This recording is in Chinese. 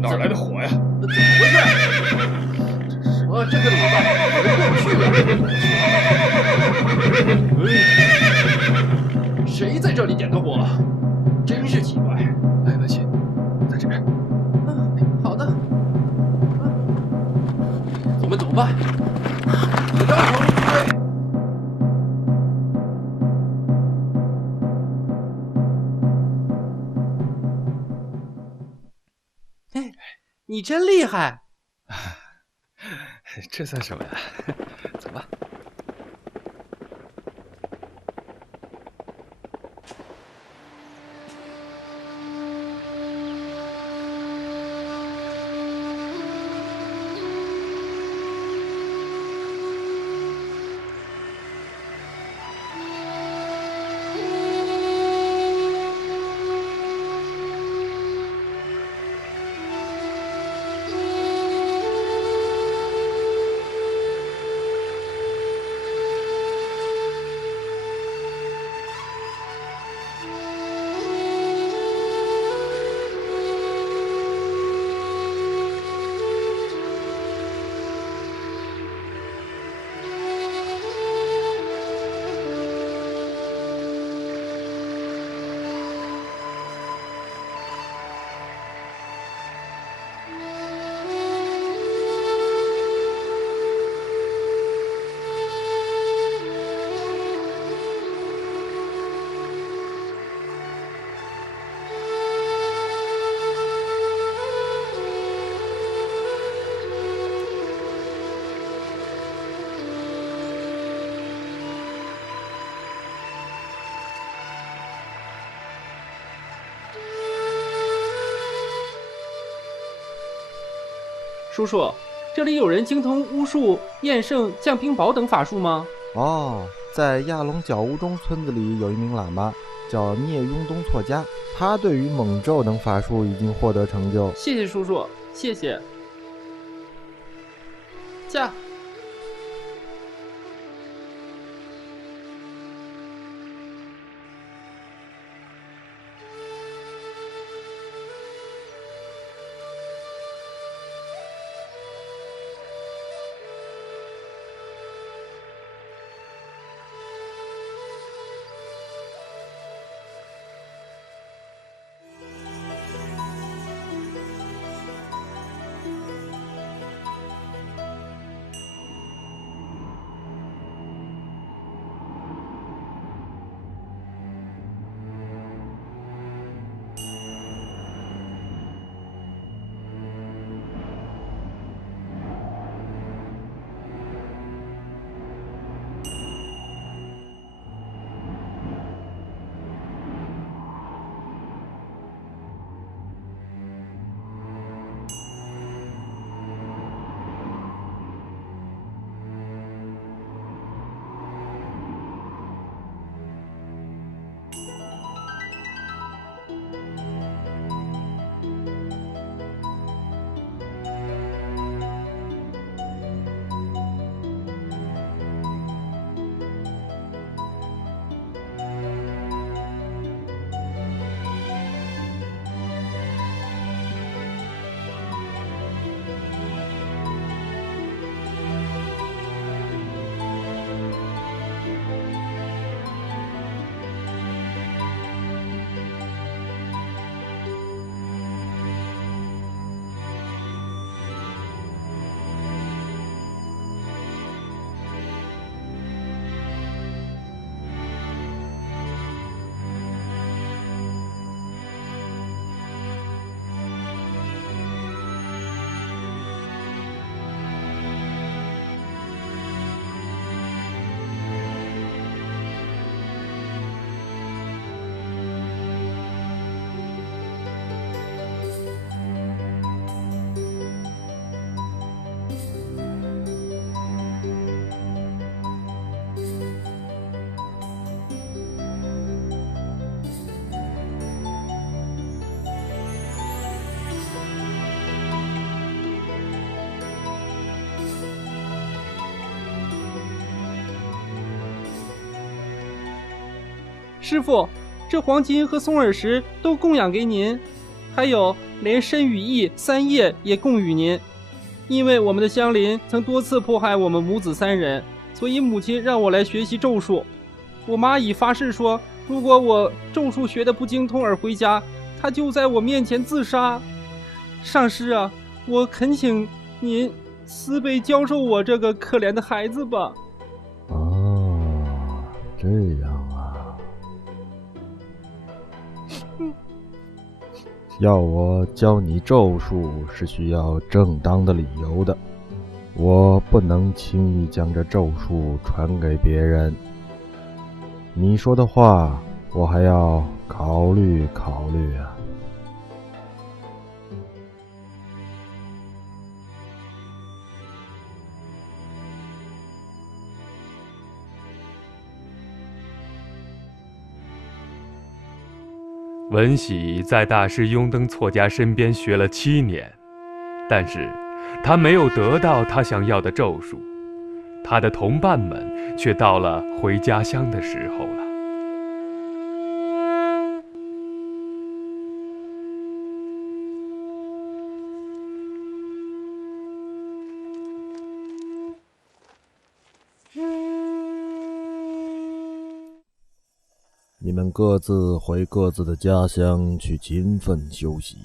哪来的火呀？怎么回事？这可怎么办？过不去啊！谁在这里点的火？真是奇怪。来，文心，在这边。好的。我们走吧。让我们对。哎，你真厉害！这算什么呀？走吧。叔叔，这里有人精通巫术、验圣、降冰雹等法术吗？哦，在亚龙角屋中村子里有一名喇嘛，叫聂雍东措家，他对于猛咒等法术已经获得成就。谢谢叔叔，谢谢。驾。师傅，这黄金和松耳石都供养给您。还有连身与义3叶也供与您。因为我们的乡邻曾多次迫害我们母子3人，所以母亲让我来学习咒术。我妈已发誓说，如果我咒术学得不精通而回家，她就在我面前自杀。上师啊，我恳请您慈悲教授我这个可怜的孩子吧。哦，这样啊。要我教你咒术是需要正当的理由的，我不能轻易将这咒术传给别人。你说的话，我还要考虑考虑啊。文喜在大师雍登错家身边学了7年，但是他没有得到他想要的咒术，他的同伴们却到了回家乡的时候了。你们各自回各自的家乡去勤奋休息。